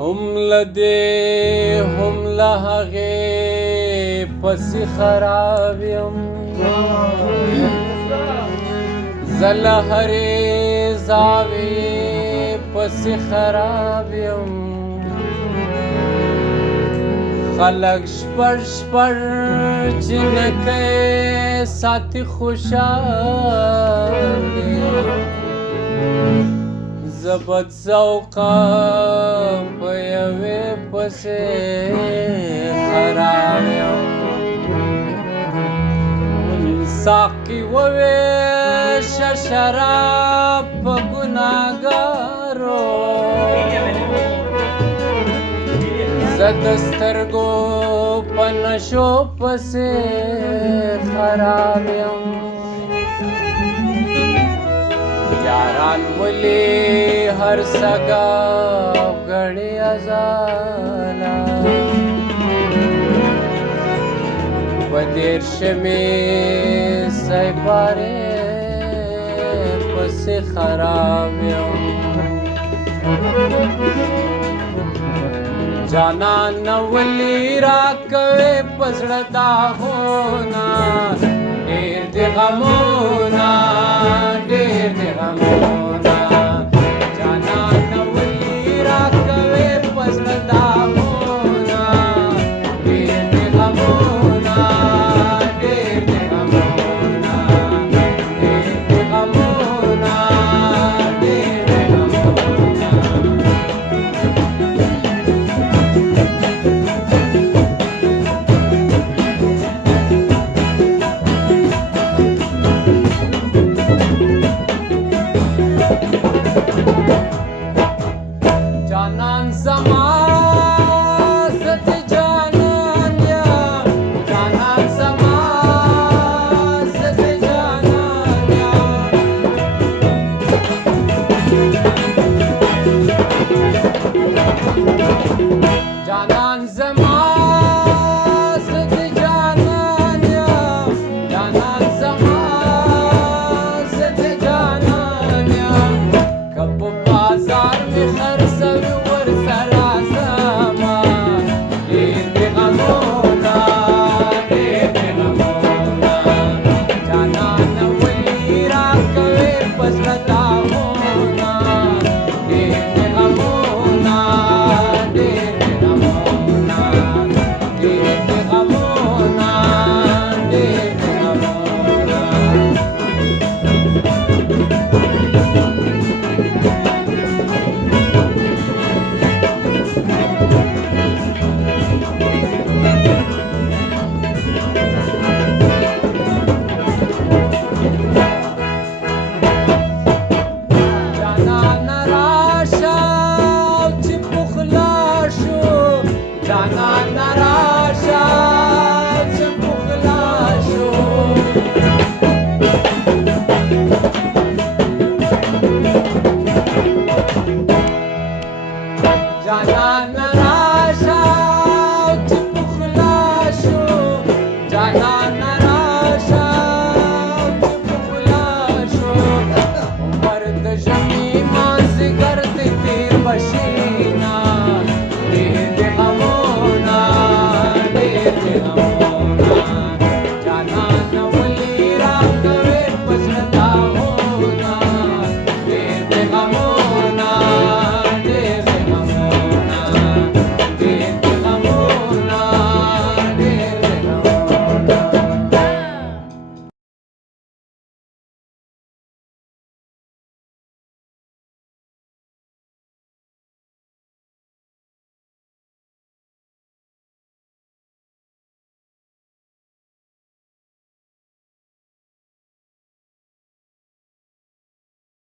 هم لدې هم له هغې پسې خراب یم زه له هرې زاویې پسې خراب یم خلک شپږ جنکۍ ساتي خوشحال زه بد ذوقه په یوې پسې خراب یم ساقي وویشه شراب په ګناهګارو زه د سترګو په نشو پسې خراب یم یاران ولې هر سګا غړي ازاله په دیرشه مې سیپارې پسې خراب یم جانان ولې راکوې په زړه داغونه ډېر دې غمونه ډېر دې غمونه جانان ولې راکوې په زړه داغونه ډېر دې غمونه ډېر دې غمونه ډېر دې غمونه ډېر دې غمونه جانان زما زه د جانان یم جانان زما زه د جانان یم جانان زما زه د جانان یم جانان زما زه د جانان یم که په بازار مې خرڅوي ورسره زما ډېر دې غمونه ډېر دې غمونه جانانه ولې راکوې په زړه داغونه ډېر دې غمونه ډېر دې غمونه ډېر دې غمونه ډېر دې غمونه جانان راشه او چې پخلا شو جانان راشه او چې پخلا شو جانان